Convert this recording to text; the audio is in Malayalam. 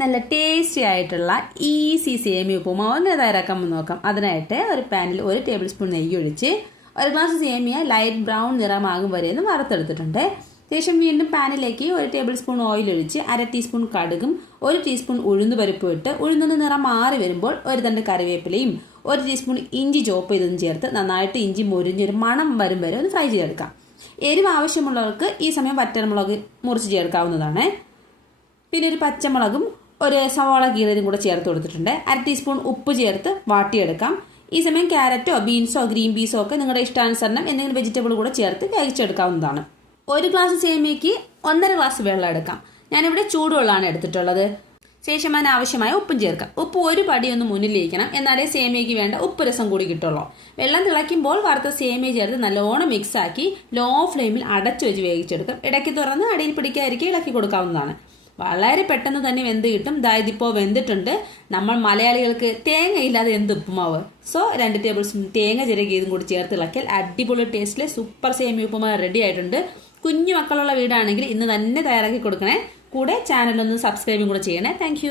നല്ല ടേസ്റ്റി ആയിട്ടുള്ള ഈസി സേമിയ ഉപ്പുമാവ് ഒന്ന് തയ്യാറാക്കാൻ നോക്കാം. അതിനായിട്ട് ഒരു പാനിൽ 1 ടേബിൾ സ്പൂൺ നെയ്യ് ഒഴിച്ച് 1 ഗ്ലാസ് സേമിയ ലൈറ്റ് ബ്രൗൺ നിറമാകും വരെ ഒന്ന് വറുത്തെടുത്തിട്ടുണ്ട്. ശേഷം വീണ്ടും പാനിലേക്ക് 1 ടേബിൾ സ്പൂൺ ഓയിൽ ഒഴിച്ച് 1/2 ടീസ്പൂൺ കടുകും 1 ടീസ്പൂൺ ഉഴുന്നുപരിപ്പും ഇട്ട് ഉഴുന്നൊന്ന് നിറം മാറി വരുമ്പോൾ 1 തണ്ട് കറിവേപ്പിലയും 1 ടീസ്പൂൺ ഇഞ്ചി ചോപ്പ് ചെയ്തതും ചേർത്ത് നന്നായിട്ട് ഇഞ്ചി മുരിഞ്ഞൊരു മണം വരും വരെ ഒന്ന് ഫ്രൈ ചെയ്തെടുക്കാം. എരിവ് ആവശ്യമുള്ളവർക്ക് ഈ സമയം വറ്റൽമുളക് മുറിച്ച് ചേർക്കാവുന്നതാണ്. പിന്നെ ഒരു പച്ചമുളകും ഒരു സവാള കീറിയതും കൂടെ ചേർത്ത് കൊടുത്തിട്ടുണ്ട്. 1/2 ടീസ്പൂൺ ഉപ്പ് ചേർത്ത് വാട്ടിയെടുക്കാം. ഈ സമയം ക്യാരറ്റോ ബീൻസോ ഗ്രീൻ പീസോ ഒക്കെ നിങ്ങളുടെ ഇഷ്ടാനുസരണം എന്തെങ്കിലും വെജിറ്റബിൾ കൂടെ ചേർത്ത് വേവിച്ചെടുക്കാവുന്നതാണ്. 1 ഗ്ലാസ് സേമിയയ്ക്ക് 1.5 ഗ്ലാസ് വെള്ളം എടുക്കാം. ഞാനിവിടെ ചൂടുവെള്ളമാണ് എടുത്തിട്ടുള്ളത്. ശേഷം അതിനാവശ്യമായ ഉപ്പും ചേർക്കാം. ഉപ്പ് ഒരു പടിയൊന്ന് മുന്നിലിരിക്കണം, എന്നാലേ സേമിയയ്ക്ക് വേണ്ട ഉപ്പ് രസം കൂടി കിട്ടുള്ളൂ. വെള്ളം തിളയ്ക്കുമ്പോൾ വറുത്ത സേമിയ ചേർത്ത് നല്ലോണം മിക്സാക്കി ലോ ഫ്ലെയിമിൽ അടച്ചു വെച്ച് വേവിച്ചെടുക്കാം. ഇടയ്ക്ക് തുറന്ന് അടിയിൽ പിടിക്കാതിരിക്കുക ഇളക്കി കൊടുക്കാവുന്നതാണ്. വളരെ പെട്ടെന്ന് തന്നെ വെന്ത് കിട്ടും. ഇതിപ്പോൾ വെന്തിട്ടുണ്ട്. നമ്മൾ മലയാളികൾക്ക് തേങ്ങയില്ലാതെ എന്ത് ഉപ്പുമാവ്. സോ 2 ടേബിൾ സ്പൂൺ തേങ്ങ ചിരകിയതും കൂടി ചേർത്ത് ഇളക്കിയാൽ അടിപൊളി ടേസ്റ്റിലെ സൂപ്പർ സേമിയ ഉപ്പുമാവ് റെഡി ആയിട്ടുണ്ട്. കുഞ്ഞു മക്കളുള്ള വീടാണെങ്കിൽ ഇന്ന് തന്നെ തയ്യാറാക്കി കൊടുക്കണേ. കൂടെ ചാനലൊന്ന് സബ്സ്ക്രൈബും കൂടെ ചെയ്യണേ. താങ്ക്